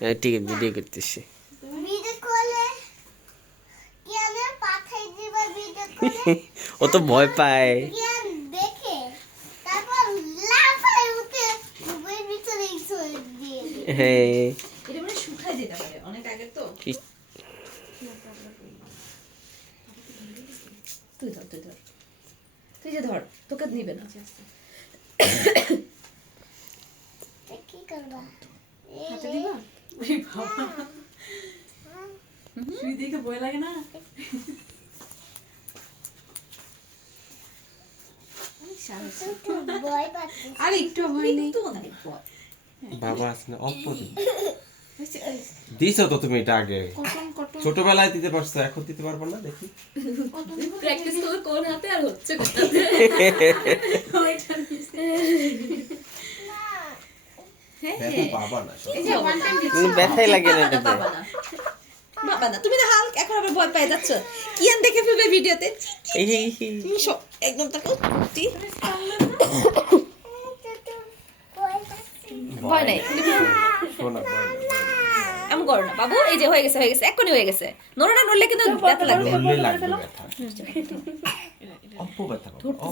ঠিক আছে, ভিডিও করতেছি। ও তো ভয় পায়। হ্যাঁ, এটা মানে শুকায় যেতে পারে অনেক আগে তো। তুই ধর তুই যে ধর, তোকে নিবে না। কি করবা? হাতে দিবা? শুই দেখে ভয় লাগে না? ভয় পাচ্ছি। আর একটু ভয় নেই তো অনেক ভয়। বাবা আসলে অল্প দিছো তো তুমি এটা আগে ছোটবেলায় দিতে পারছো, এখন দিতে পারবো না। দেখি প্র্যাকটিস করে কোন হাতে আর হচ্ছে কোথাতে। বাবা না ব্যথাই লাগে না এটাতে। বাবা না, তুমি না হালকা এখন আবার ভয় পেয়ে যাচ্ছ। কিয়ান দেখে ফেলবে ভিডিওতে। একদম তাকে ভয় নাই। শোনা এমন করো না বাবু। এই যে হয়ে গেছে এক্ষুনি হয়ে গেছে। নড়ে না, নড়লে কিন্তু ব্যথা লাগবে। লাগবে ব্যথা, অল্প ব্যথা বাবা,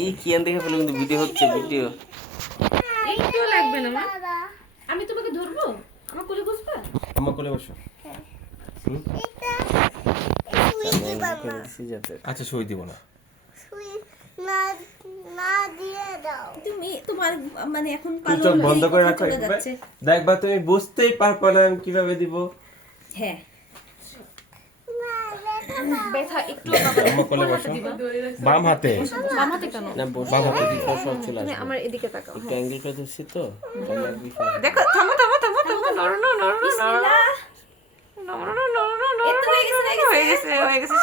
এই কিয়ান দেখে ফেলো, কিন্তু ভিডিও হচ্ছে, ভিডিও। একটু লাগবে না মা। আমি তোমাকে ধরবো, আমার কোলে বসবা। আমার কোলে বসো। আচ্ছা সই দিব না। না দিয়ে দাও। তুমি তোমার মানে এখন তুই চোখ বন্ধ করে রাখো একবার। দেখবা তুমি বুঝতেই পারবে না আমি কিভাবে দিব। হ্যাঁ, ব্যথা একটু আমার কোলে বসো। বাম হাতে। বাম হাতে কেন? না, বসে বাম হাতে দিই, সব চলে আসবে। আমার এদিকে তাকাও। একটু অ্যাঙ্গেল করে ধরছি তো। দেখো, থামো নড়ো না। বিসমিল্লাহ। নড়ো। হয়ে গেছে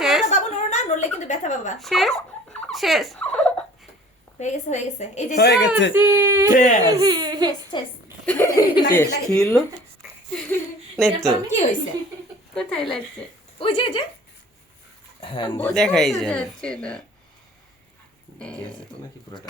শেষ বাবু, নড়ো না, নড়লে কিন্তু ব্যথা বাবা। শেষ হয়ে গেছে এই যে হয়ে গেছে। শেষ শেষ কি হলো? নেই তো, কি হইছে? কোথায় লাগছে? ওই যে হ্যাঁ দেখাই যায় না। যাচ্ছে না। কি আছে তো নাকি পুরোটা